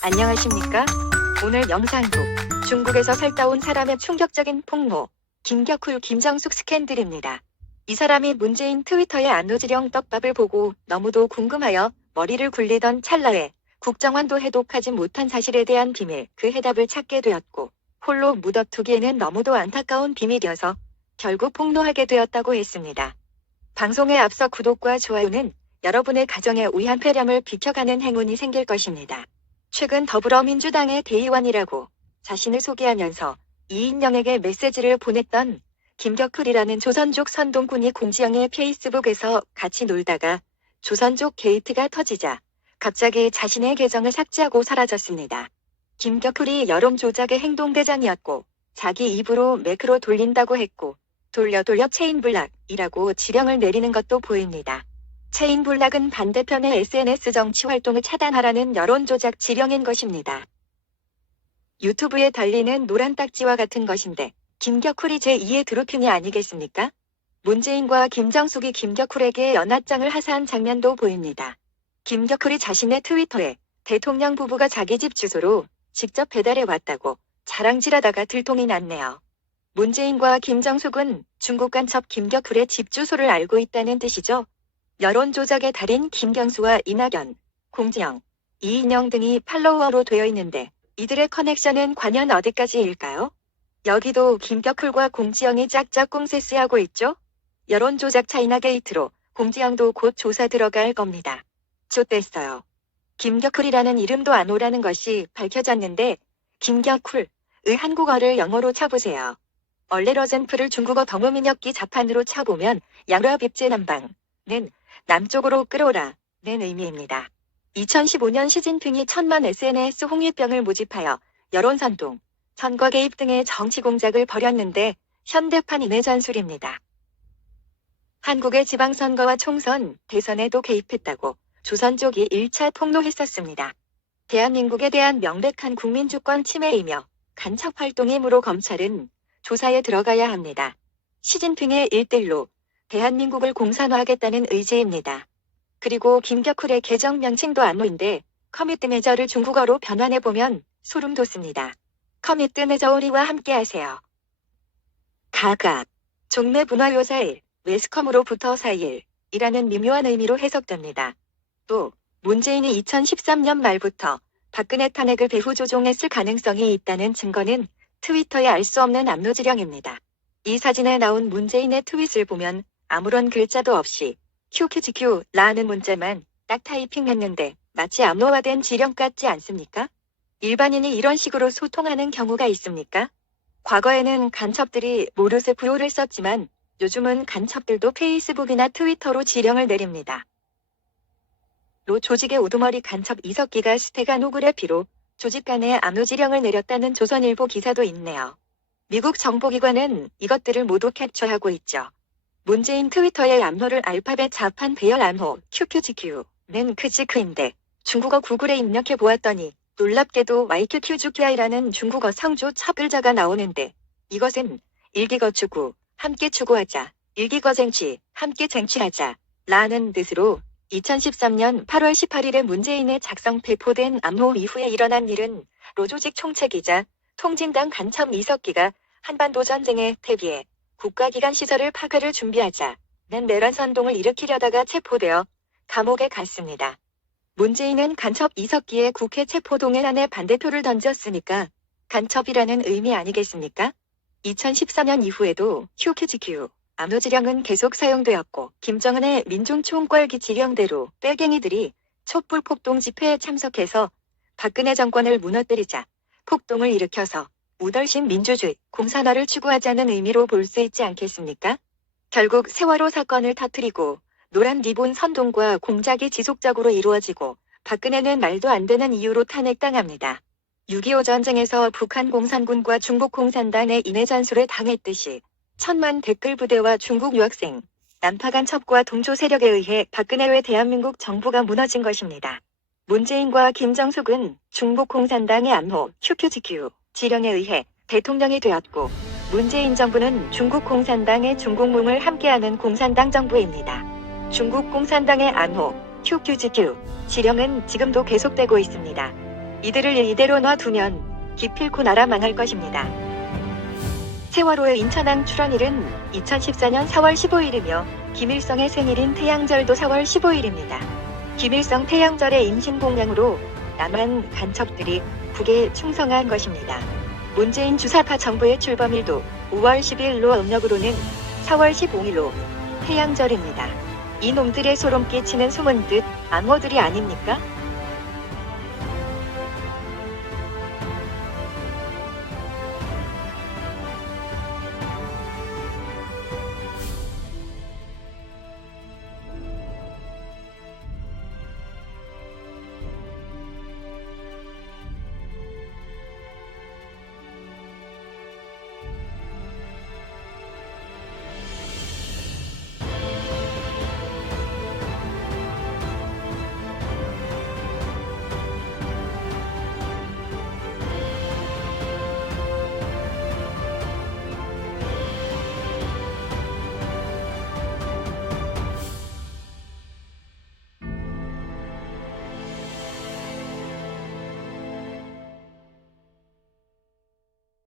안녕하십니까? 오늘 영상도 중국에서 살다 온 사람의 충격적인 폭로, 김격훌 김정숙 스캔들입니다. 이 사람이 문재인 트위터의 안노지령 떡밥을 보고 너무도 궁금하여 머리를 굴리던 찰나에 국정원도 해독하지 못한 사실에 대한 비밀, 그 해답을 찾게 되었고, 홀로 묻어두기에는 너무도 안타까운 비밀이어서 결국 폭로하게 되었다고 했습니다. 방송에 앞서 구독과 좋아요는 여러분의 가정의 위안폐렴을 비켜가는 행운이 생길 것입니다. 최근 더불어민주당의 대의원이라고 자신을 소개하면서 이인영에게 메시지를 보냈던 김격훌이라는 조선족 선동꾼이 공지영의 페이스북에서 같이 놀다가 조선족 게이트가 터지자 갑자기 자신의 계정을 삭제하고 사라졌습니다. 김격훌이 여론 조작의 행동대장이었고 자기 입으로 매크로 돌린다고 했고 돌려 체인블락이라고 지령을 내리는 것도 보입니다. 체인블락은 반대편의 SNS 정치 활동을 차단하라는 여론조작 지령인 것입니다. 유튜브에 달리는 노란 딱지와 같은 것인데 김격훌이 제2의 드루킹이 아니겠습니까? 문재인과 김정숙이 김격훌에게 연하장을 하사한 장면도 보입니다. 김격훌이 자신의 트위터에 대통령 부부가 자기 집 주소로 직접 배달해 왔다고 자랑질하다가 들통이 났네요. 문재인과 김정숙은 중국 간첩 김격훌의 집 주소를 알고 있다는 뜻이죠. 여론조작의 달인 김경수와 이낙연, 공지영, 이인영 등이 팔로워로 되어 있는데 이들의 커넥션은 과연 어디까지일까요? 여기도 김격훌과 공지영이 짝짝 꿍세스하고 있죠? 여론조작 차이나 게이트로 공지영도 곧 조사 들어갈 겁니다. 좆됐어요. 김격훌이라는 이름도 안 오라는 것이 밝혀졌는데 김격훌의 한국어를 영어로 쳐보세요. 얼레러젠프를 중국어 덩어민역기 자판으로 쳐보면 양라빕제 남방는 남쪽으로 끌어오라는 의미입니다. 2015년 시진핑이 1000만 SNS 홍위병을 모집하여 여론선동, 선거 개입 등의 정치 공작을 벌였는데 현대판 인해 전술입니다. 한국의 지방선거와 총선, 대선에도 개입했다고 조선족이 1차 폭로했었습니다. 대한민국에 대한 명백한 국민주권 침해이며 간첩 활동이므로 검찰은 조사에 들어가야 합니다. 시진핑의 일들로 대한민국을 공산화하겠다는 의지입니다. 그리고 김격훌의 계정 명칭도 안노인데 커미트 메저를 중국어로 변환해보면 소름 돋습니다. 커미트 메저 우리와 함께하세요. 가각, 종매 분화요사일, 매스컴으로부터 4일이라는 미묘한 의미로 해석됩니다. 또 문재인이 2013년 말부터 박근혜 탄핵을 배후 조종했을 가능성이 있다는 증거는 트위터에 알 수 없는 압로지령입니다. 이 사진에 나온 문재인의 트윗을 보면 아무런 글자도 없이 QQGQ라는 문자만 딱 타이핑했는데 마치 암호화된 지령 같지 않습니까? 일반인이 이런 식으로 소통하는 경우가 있습니까? 과거에는 간첩들이 모르스프로를 썼지만 요즘은 간첩들도 페이스북이나 트위터로 지령을 내립니다. 로 조직의 우두머리 간첩 이석기가 스테가노그래피로 조직 간에 암호지령을 내렸다는 조선일보 기사도 있네요. 미국 정보기관은 이것들을 모두 캡처하고 있죠. 문재인 트위터의 암호를 알파벳 자판 배열 암호 QQGQ는 크지크인데 중국어 구글에 입력해 보았더니 놀랍게도 YQQGQI라는 중국어 성조 첫 글자가 나오는데 이것은 일기거추구, 함께 추구하자, 일기거쟁취, 함께 쟁취하자 라는 뜻으로 2013년 8월 18일에 문재인의 작성 배포된 암호 이후에 일어난 일은 로조직 총책이자 통진당 간첩 이석기가 한반도 전쟁에 대비해 국가기관 시설을 파괴를 준비하자는 내란 선동을 일으키려다가 체포되어 감옥에 갔습니다. 문재인은 간첩 이석기의 국회 체포동의안에 반대표를 던졌으니까 간첩이라는 의미 아니겠습니까? 2014년 이후에도 QQGQ 암호지령은 계속 사용되었고 김정은의 민중총궐기 지령대로 빨갱이들이 촛불 폭동 집회에 참석해서 박근혜 정권을 무너뜨리자 폭동을 일으켜서 우덜신 민주주의, 공산화를 추구하자는 의미로 볼 수 있지 않겠습니까? 결국 세월호 사건을 터뜨리고 노란 리본 선동과 공작이 지속적으로 이루어지고 박근혜는 말도 안 되는 이유로 탄핵당합니다. 6.25 전쟁에서 북한 공산군과 중국 공산당의 인해 전술에 당했듯이 1000만 댓글 부대와 중국 유학생, 남파 간첩과 동조 세력에 의해 박근혜 외 대한민국 정부가 무너진 것입니다. 문재인과 김정숙은 중국 공산당의 암호 QQGQ 지령에 의해 대통령이 되었고 문재인 정부는 중국 공산당의 중국몽을 함께하는 공산당 정부입니다. 중국 공산당의 암호 QQGQ 지령은 지금도 계속되고 있습니다. 이들을 이대로 놔두면 기필코 나라 망할 것입니다. 세월호의 인천항 출원일은 2014년 4월 15일이며 김일성의 생일인 태양절도 4월 15일입니다. 김일성 태양절의 인신공양으로 남한 간첩들이 북에 충성한 것입니다. 문재인 주사파 정부의 출범일도 5월 10일로 음력으로는 4월 15일로 태양절입니다. 이놈들의 소름 끼치는 소문 뜻 암호들이 아닙니까?